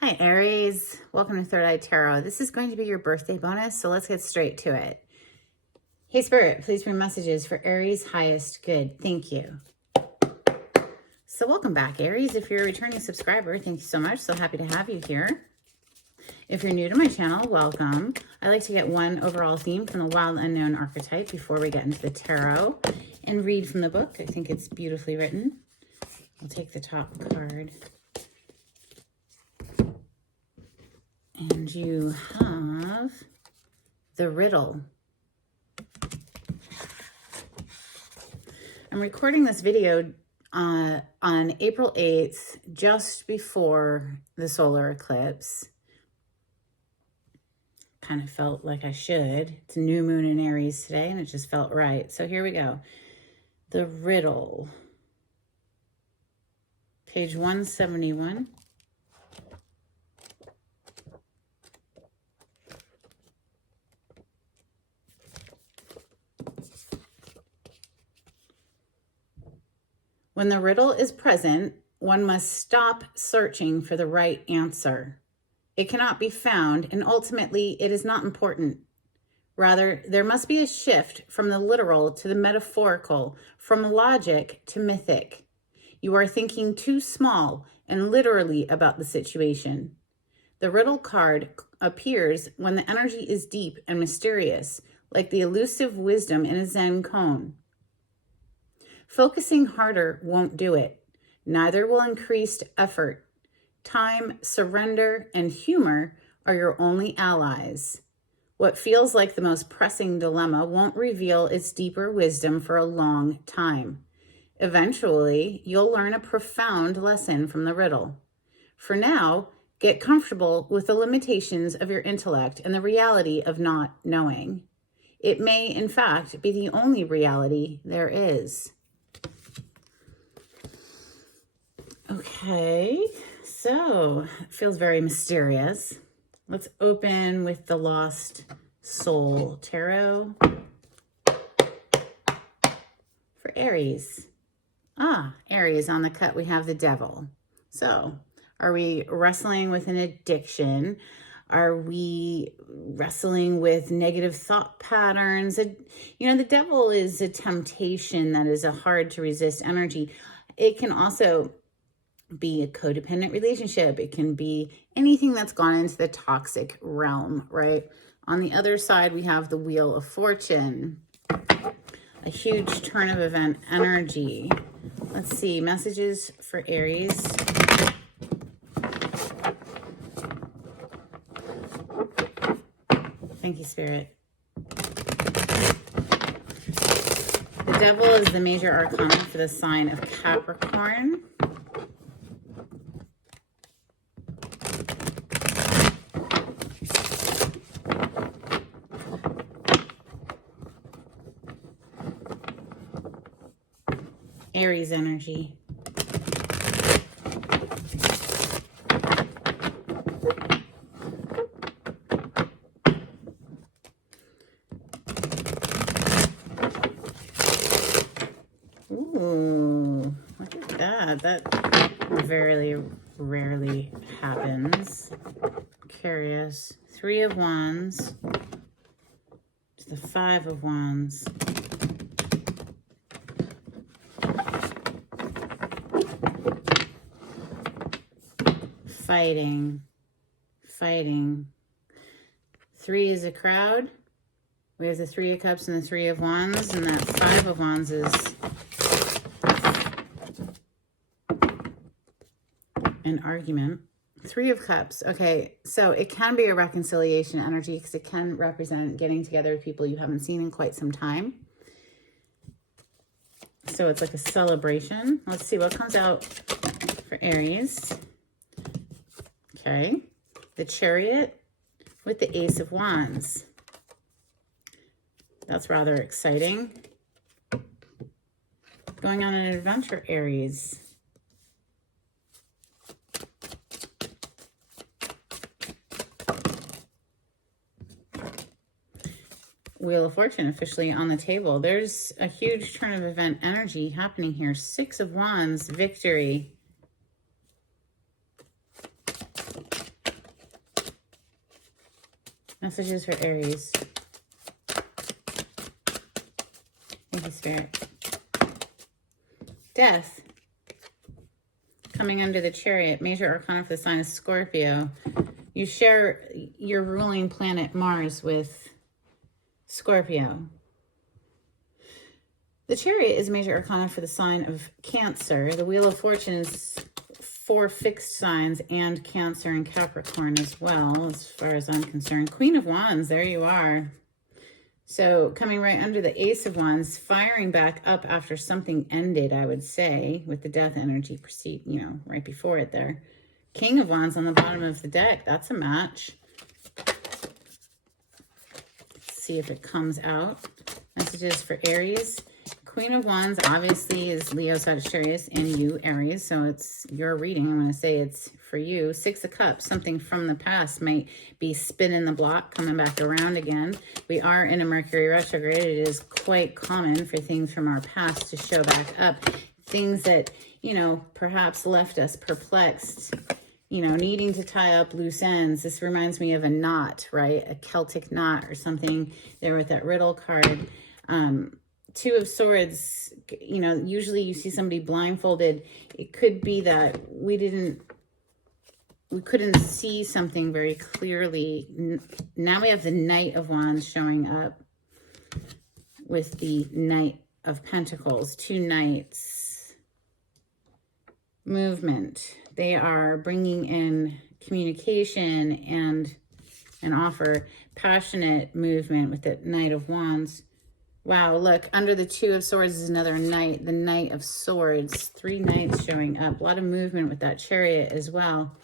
Hi, Aries. Welcome to Third Eye Tarot. This is going to be your birthday bonus, so let's get straight to it. Hey, Spirit, please bring messages for Aries' highest good. Thank you. So welcome back, Aries. If you're a returning subscriber, thank you so much. So happy to have you here. If you're new to my channel, welcome. I like to get one overall theme from the Wild Unknown archetype before we get into the tarot and read from the book. I think it's beautifully written. I'll take the top card. And you have the riddle. I'm recording this video on April 8th, just before the solar eclipse. Kind of felt like I should. It's a new moon in Aries today, and it just felt right. So here we go. The riddle. Page 171. When the riddle is present, one must stop searching for the right answer. It cannot be found, and ultimately it is not important. Rather, there must be a shift from the literal to the metaphorical, from logic to mythic. You are thinking too small and literally about the situation. The riddle card appears when the energy is deep and mysterious, like the elusive wisdom in a Zen koan. Focusing harder won't do it. Neither will increased effort. Time, surrender, and humor are your only allies. What feels like the most pressing dilemma won't reveal its deeper wisdom for a long time. Eventually, you'll learn a profound lesson from the riddle. For now, get comfortable with the limitations of your intellect and the reality of not knowing. It may, in fact, be the only reality there is. Okay, so it feels very mysterious. Let's open with the Lost Soul Tarot for Aries. Aries, on the cut, we have the Devil. So, are we wrestling with an addiction? Are we wrestling with negative thought patterns? The Devil is a temptation that is a hard to resist energy. It can also be a codependent relationship. It can be anything that's gone into the toxic realm, right? On the other side, we have the Wheel of Fortune, a huge turn of event energy. Let's see, messages for Aries. Thank you, Spirit. The Devil is the major arcana for the sign of Capricorn. Aries energy. Ooh, look at that. That very rarely happens. Curious. 3 of Wands to the 5 of Wands. Fighting. 3 is a crowd. We have the 3 of Cups and the 3 of Wands, and that 5 of Wands is an argument. 3 of Cups. Okay, so it can be a reconciliation energy because it can represent getting together with people you haven't seen in quite some time. So it's like a celebration. Let's see what comes out for Aries. Okay, the Chariot with the Ace of Wands. That's rather exciting. Going on an adventure, Aries. Wheel of Fortune officially on the table. There's a huge turn of event energy happening here. 6 of Wands, victory. Messages for Aries. Thank you, Spirit. Death. Coming under the Chariot. Major arcana for the sign of Scorpio. You share your ruling planet Mars with Scorpio. The Chariot is major arcana for the sign of Cancer. The Wheel of Fortune is 4 fixed signs and Cancer and Capricorn as well, as far as I'm concerned. Queen of Wands, there you are. So coming right under the Ace of Wands, firing back up after something ended, I would say, with the death energy right before it there. King of Wands on the bottom of the deck, that's a match. Let's see if it comes out. Messages for Aries. Queen of Wands obviously is Leo, Sagittarius, and you, Aries. So it's your reading. I'm going to say it's for you. 6 of Cups, something from the past might be spinning the block, coming back around again. We are in a Mercury retrograde. It is quite common for things from our past to show back up. Things that, perhaps left us perplexed, needing to tie up loose ends. This reminds me of a knot, right? A Celtic knot or something there with that riddle card. 2 of Swords, usually you see somebody blindfolded. It could be that we couldn't see something very clearly. Now we have the Knight of Wands showing up with the Knight of Pentacles. 2 knights. Movement. They are bringing in communication and an offer. Passionate movement with the Knight of Wands. Wow, look, under the 2 of Swords is another knight, the Knight of Swords. 3 knights showing up. A lot of movement with that Chariot as well.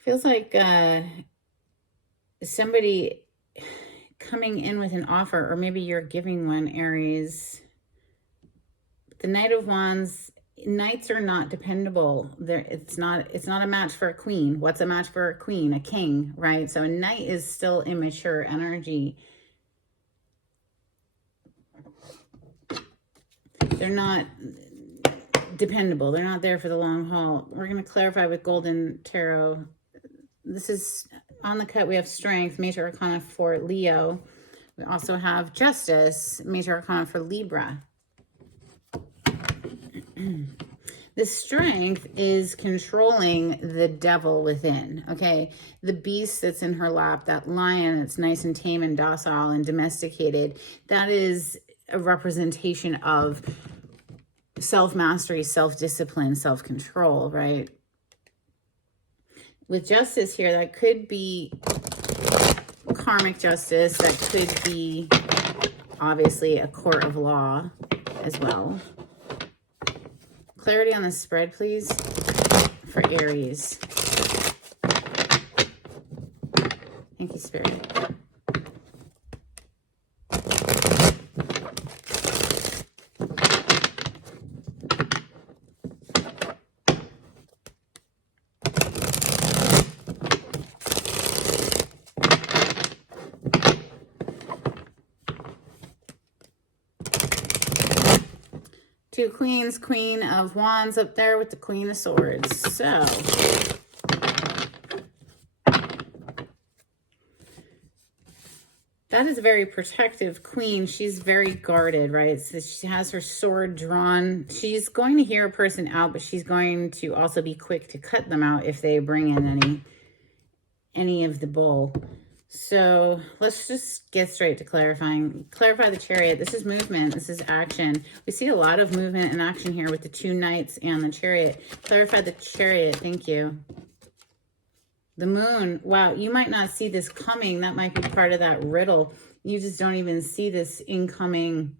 Feels like somebody coming in with an offer, or maybe you're giving one, Aries. The Knight of Wands. Knights are not dependable. It's not a match for a queen. What's a match for a queen? A king, right? So a knight is still immature energy. They're not dependable. They're not there for the long haul. We're going to clarify with Golden Tarot. This is on the cut. We have Strength, major arcana for Leo. We also have Justice, major arcana for Libra. The Strength is controlling the devil within, okay? The beast that's in her lap, that lion that's nice and tame and docile and domesticated, that is a representation of self-mastery, self-discipline, self-control, right? With Justice here, that could be karmic justice. That could be, obviously, a court of law as well. Clarity on the spread, please, for Aries. Thank you, Spirit. Two Queens, Queen of Wands up there with the Queen of Swords. So, that is a very protective queen. She's very guarded, right? So she has her sword drawn. She's going to hear a person out, but she's going to also be quick to cut them out if they bring in any of the bull. So let's just get straight to clarifying. Clarify the Chariot. This is movement. This is action. We see a lot of movement and action here with the 2 knights and the Chariot. Clarify the Chariot. Thank you. The Moon. Wow, you might not see this coming. That might be part of that riddle. You just don't even see this incoming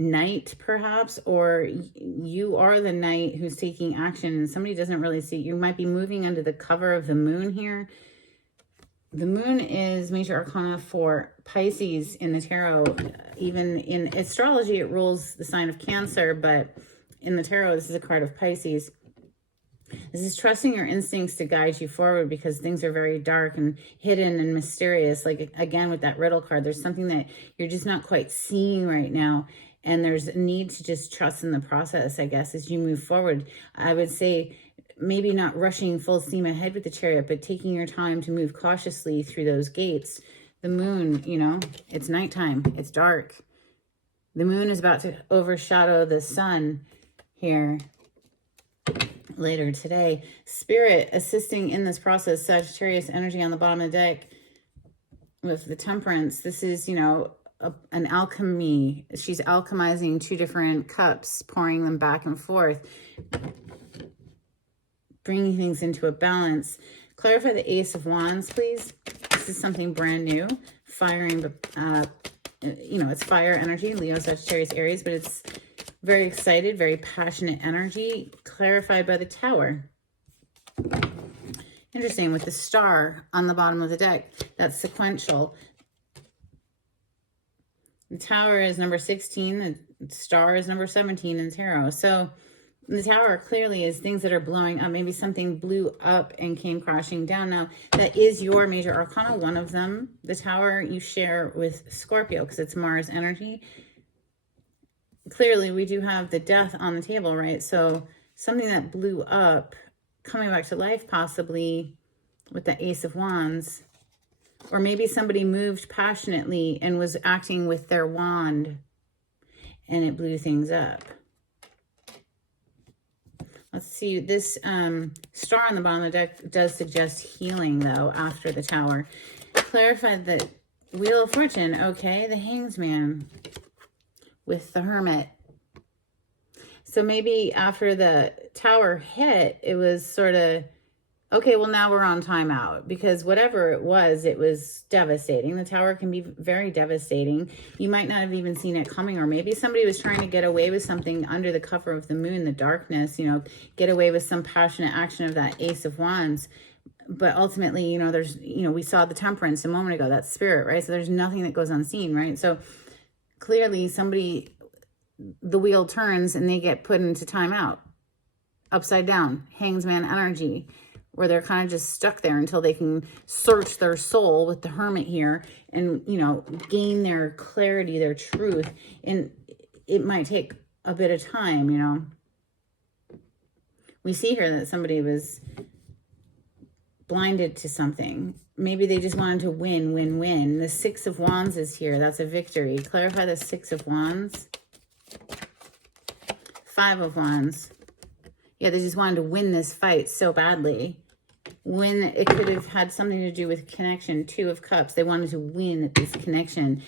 knight, perhaps, or you are the knight who's taking action and somebody doesn't really see. You might be moving under the cover of the moon here. The moon is major arcana for Pisces in the tarot. Even in astrology, it rules the sign of Cancer, but in the tarot, this is a card of Pisces. This is trusting your instincts to guide you forward because things are very dark and hidden and mysterious. Like, again, with that riddle card, there's something that you're just not quite seeing right now. And there's a need to just trust in the process, I guess, as you move forward. I would say maybe not rushing full steam ahead with the Chariot, but taking your time to move cautiously through those gates. The moon, you know, it's nighttime. It's dark. The moon is about to overshadow the sun here later today. Spirit assisting in this process. Sagittarius energy on the bottom of the deck with the Temperance. This is, you know, an alchemy. She's alchemizing two different cups, pouring them back and forth, bringing things into a balance. Clarify the Ace of Wands, please. This is something brand new. Firing, you know, it's fire energy, Leo, Sagittarius, Aries, but it's very excited, very passionate energy, clarified by the Tower. Interesting, with the Star on the bottom of the deck, that's sequential. The Tower is number 16, the Star is number 17 in tarot. So the Tower clearly is things that are blowing up. Maybe something blew up and came crashing down. Now, that is your major arcana, one of them. The Tower you share with Scorpio because it's Mars energy. Clearly, we do have the Death on the table, right? So something that blew up, coming back to life possibly with the Ace of Wands. Or maybe somebody moved passionately and was acting with their wand and it blew things up. Let's see, this Star on the bottom of the deck does suggest healing, though, after the Tower. Clarify the Wheel of Fortune. Okay, the Hanged Man with the Hermit. So maybe after the Tower hit, it was sort of, okay, well, now we're on timeout, because whatever it was devastating. The Tower can be very devastating. You might not have even seen it coming, or maybe somebody was trying to get away with something under the cover of the moon, the darkness, you know, get away with some passionate action of that Ace of Wands. But ultimately, you know, there's, you know, we saw the Temperance a moment ago, that's spirit, right? So there's nothing that goes unseen, right? So clearly somebody, the wheel turns and they get put into timeout, upside down, Hanged Man energy, where they're kind of just stuck there until they can search their soul with the Hermit here and, you know, gain their clarity, their truth. And it might take a bit of time, you know. We see here that somebody was blinded to something. Maybe they just wanted to win. The Six of Wands is here. That's a victory. Clarify the Six of Wands. Five of Wands. Yeah, they just wanted to win this fight so badly. When it could have had something to do with connection. Two of Cups. They wanted to win this connection.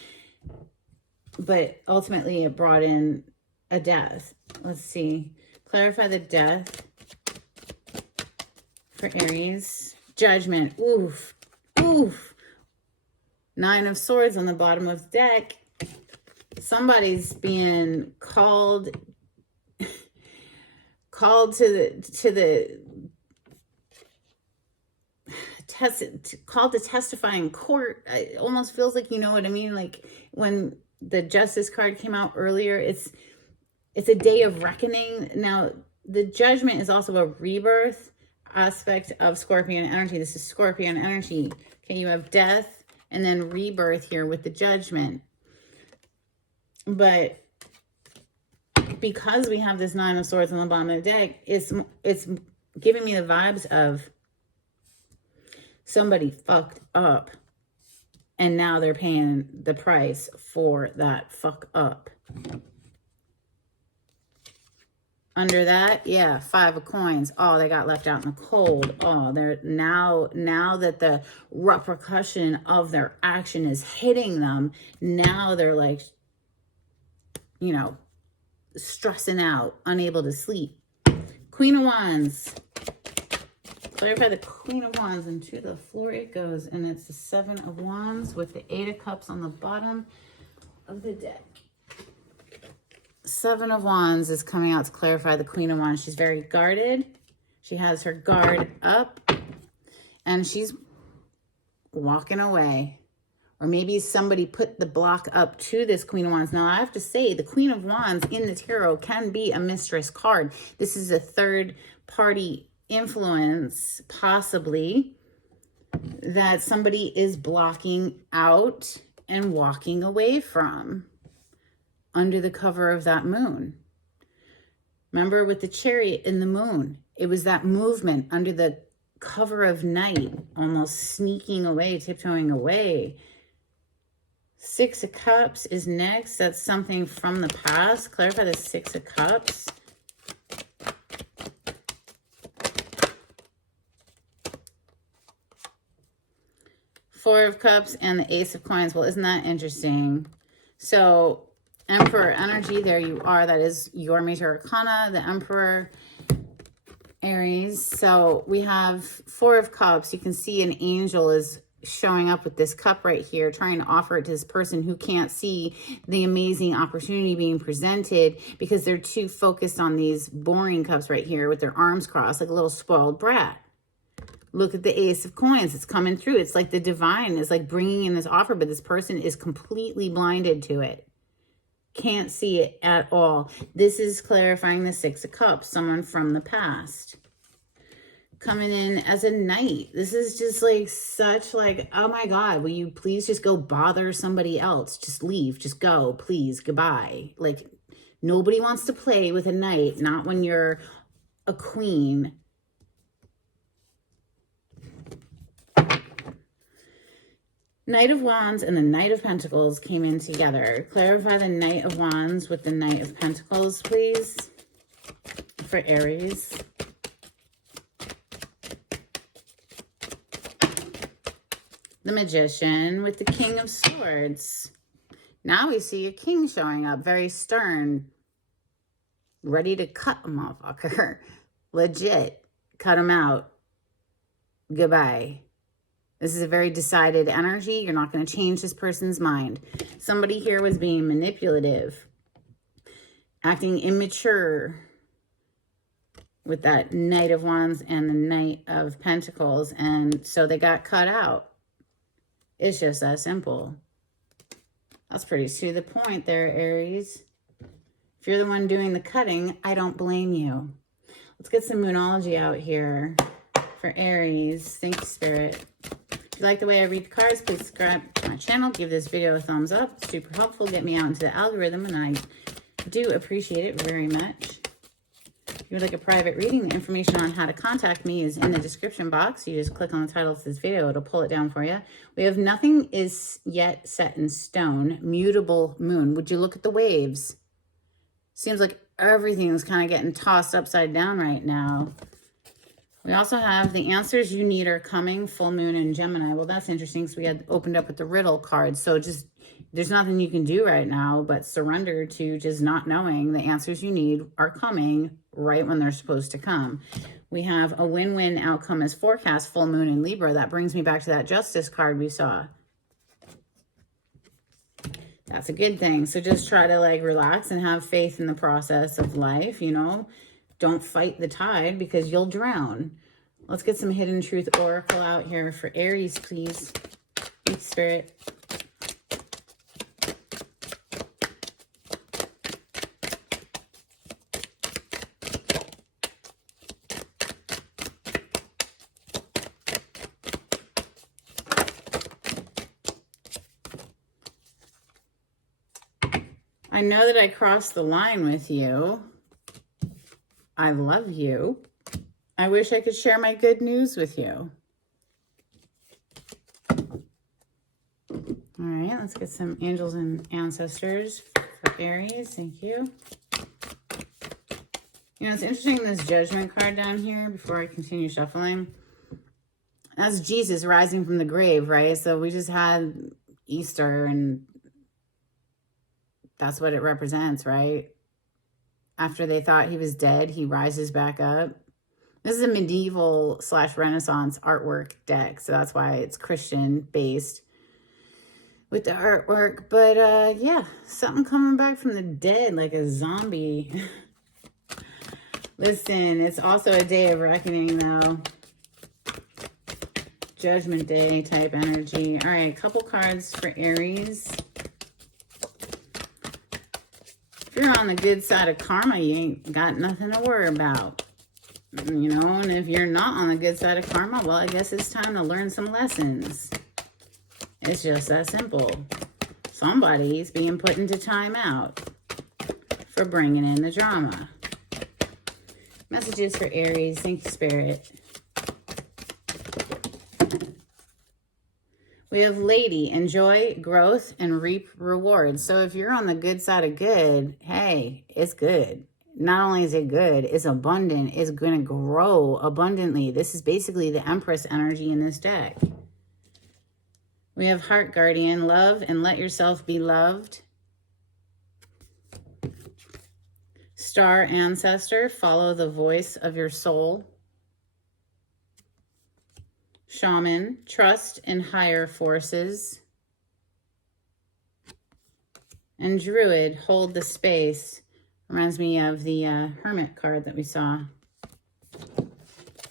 But ultimately it brought in a death. Let's see. Clarify the Death for Aries. Judgment. Oof. Oof. Nine of Swords on the bottom of the deck. Somebody's being called called to testify in court. It almost feels like, you know what I mean? Like when the Justice card came out earlier, it's a day of reckoning. Now, the Judgment is also a rebirth aspect of Scorpion energy. This is Scorpion energy. Okay, you have death and then rebirth here with the Judgment. But because we have this Nine of Swords on the bottom of the deck, it's giving me the vibes of somebody fucked up and now they're paying the price for that fuck up. Under that, yeah, Five of Coins. Oh, they got left out in the cold. Oh, they're now that the repercussion of their action is hitting them, now they're like, you know, stressing out, unable to sleep. Queen of Wands. Clarify the Queen of Wands, and to the floor it goes. And it's the Seven of Wands with the Eight of Cups on the bottom of the deck. Seven of Wands is coming out to clarify the Queen of Wands. She's very guarded. She has her guard up and she's walking away. Or maybe somebody put the block up to this Queen of Wands. Now, I have to say, the Queen of Wands in the tarot can be a mistress card. This is a third party influence, possibly, that somebody is blocking out and walking away from. under the cover of that moon. Remember with the chariot in the moon, it was that movement under the cover of night, almost sneaking away, tiptoeing away. Six of Cups is next. That's something from the past. Clarify the Six of Cups. Four of Cups and the Ace of Coins. Well, isn't that interesting? So, Emperor energy, there you are. That is your major arcana, the Emperor, Aries. So we have Four of Cups. You can see an angel is showing up with this cup right here, trying to offer it to this person who can't see the amazing opportunity being presented because they're too focused on these boring cups right here with their arms crossed like a little spoiled brat. Look at the Ace of Coins. It's coming through. It's like the divine is like bringing in this offer, but this person is completely blinded to it. Can't see it at all. This is clarifying the Six of Cups, someone from the past. Coming in as a knight. This is just like such like, oh my God, will you please just go bother somebody else? Just leave. Just go, please. Goodbye. Like, nobody wants to play with a knight, not when you're a queen. Knight of Wands and the Knight of Pentacles came in together. Clarify the Knight of Wands with the Knight of Pentacles, please, for Aries. The Magician with the King of Swords. Now we see a king showing up, very stern, ready to cut a motherfucker. Legit, cut him out. Goodbye. This is a very decided energy. You're not going to change this person's mind. Somebody here was being manipulative, acting immature with that Knight of Wands and the Knight of Pentacles. And so they got cut out. It's just that simple. That's pretty to the point there, Aries. If you're the one doing the cutting, I don't blame you. Let's get some Moonology out here for Aries. Thank you, Spirit. If you like the way I read the cards, please subscribe to my channel. Give this video a thumbs up. It's super helpful. Get me out into the algorithm, and I do appreciate it very much. If you would like a private reading, the information on how to contact me is in the description box. You just click on the title of this video. It'll pull it down for you. We have nothing is yet set in stone. Mutable moon. Would you look at the waves? Seems like everything's kind of getting tossed upside down right now. We also have the answers you need are coming, full moon in Gemini. Well, that's interesting because we had opened up with the riddle card. So just, there's nothing you can do right now but surrender to just not knowing the answers you need are coming right when they're supposed to come. We have a win-win outcome as forecast, full moon in Libra. That brings me back to that justice card we saw. That's a good thing. So just try to like relax and have faith in the process of life, you know. Don't fight the tide because you'll drown. Let's get some Hidden Truth Oracle out here for Aries, please. Thanks, Spirit. I know that I crossed the line with you. I love you. I wish I could share my good news with you. All right, let's get some angels and ancestors for Aries. Thank you. You know, it's interesting, this Judgment card down here, before I continue shuffling. That's Jesus rising from the grave, right? So we just had Easter, and that's what it represents, right? After they thought he was dead, he rises back up. This is a medieval / Renaissance artwork deck, so that's why it's Christian based with the artwork. But yeah, something coming back from the dead like a zombie. Listen, it's also a day of reckoning though. Judgment Day type energy. All right, a couple cards for Aries. If you're on the good side of karma, you ain't got nothing to worry about. You know, and if you're not on the good side of karma, well, I guess it's time to learn some lessons. It's just that simple. Somebody's being put into timeout. for bringing in the drama. Messages for Aries. Thank you, Spirit. We have Lady, enjoy growth and reap rewards. So if you're on the good side of good, hey, it's good. Not only is it good, it's abundant. It's going to grow abundantly. This is basically the Empress energy in this deck. We have Heart Guardian, love and let yourself be loved. Star Ancestor, follow the voice of your soul. Shaman, trust in higher forces. And Druid, hold the space. Reminds me of the Hermit card that we saw.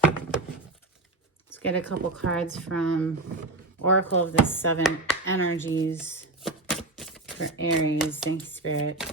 Let's get a couple cards from Oracle of the Seven Energies for Aries. Thank you, Spirit.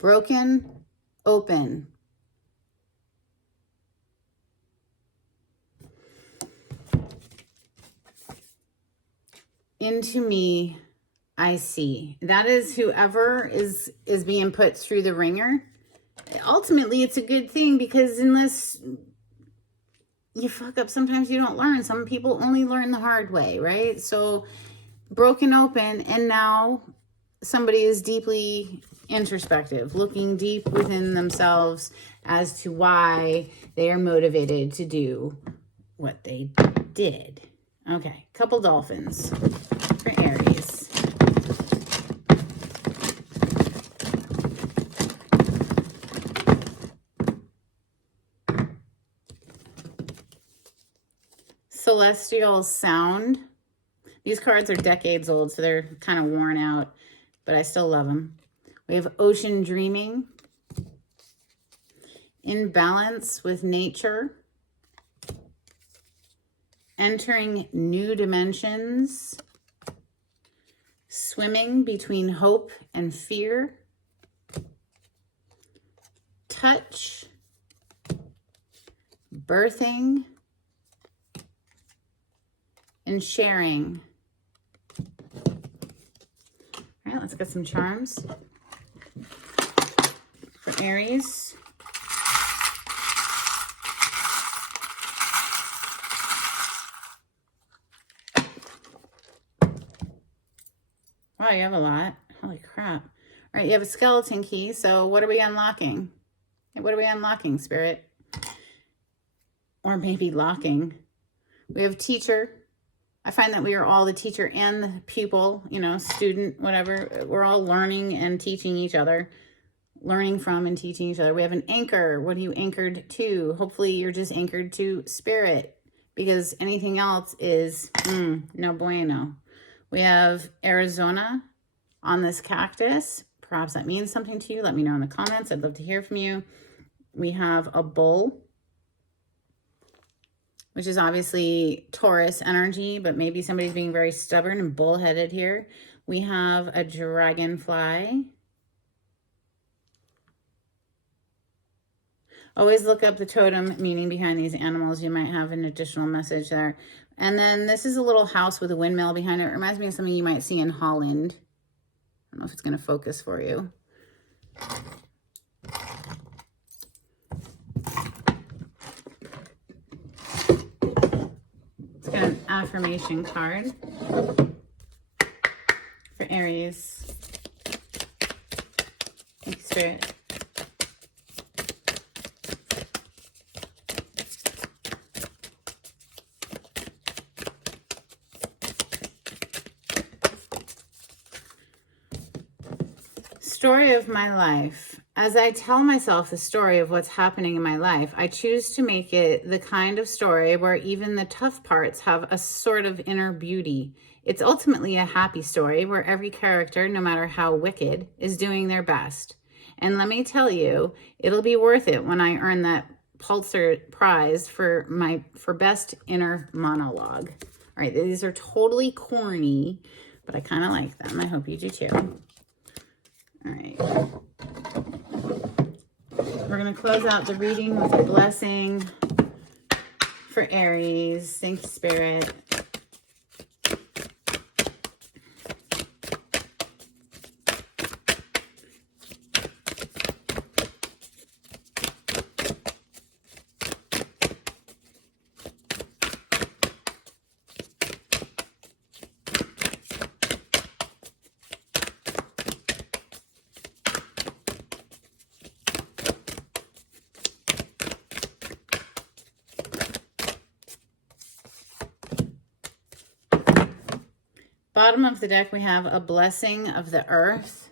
Broken open. Into me, I see. That is whoever is being put through the ringer. Ultimately, it's a good thing because unless you fuck up, sometimes you don't learn. Some people only learn the hard way, right? So broken open, and now somebody is deeply introspective, looking deep within themselves as to why they are motivated to do what they did. Okay, couple dolphins for Aries. Celestial Sound. These cards are decades old, so they're kind of worn out, but I still love them. We have Ocean Dreaming. In balance with nature. Entering new dimensions. Swimming between hope and fear. Touch. Birthing. And sharing. All right, let's get some charms for Aries. Wow, you have a lot. Holy crap. All right, you have a skeleton key. So what are we unlocking? What are we unlocking, Spirit? Or maybe locking. We have teacher. I find that we are all the teacher and the pupil, you know, student, whatever. We're all learning and teaching each other. Learning from and teaching each other. We have an anchor. What are you anchored to? Hopefully you're just anchored to Spirit, because anything else is no bueno. We have Arizona on this cactus. Perhaps that means something to you. Let me know in the comments. I'd love to hear from you. We have a bull, which is obviously Taurus energy, but maybe somebody's being very stubborn and bullheaded here. We have a dragonfly. Always look up the totem meaning behind these animals. You might have an additional message there. And then this is a little house with a windmill behind it. It reminds me of something you might see in Holland. I don't know if it's going to focus for you. It's got an affirmation card for Aries. Thank you, Spirit. Story of my life. As I tell myself the story of what's happening in my life, I choose to make it the kind of story where even the tough parts have a sort of inner beauty. It's ultimately a happy story where every character, no matter how wicked, is doing their best. And let me tell you, it'll be worth it when I earn that Pulitzer Prize for best inner monologue. right, these are totally corny, but I kind of like them. I hope you do too. All right. We're going to close out the reading with a blessing for Aries. Thank you, Spirit. Bottom of the deck, we have a blessing of the earth.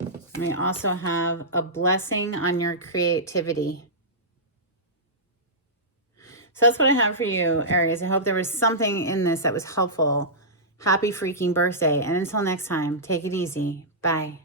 And we also have a blessing on your creativity. So that's what I have for you, Aries. I hope there was something in this that was helpful. Happy freaking birthday. And until next time, take it easy. Bye.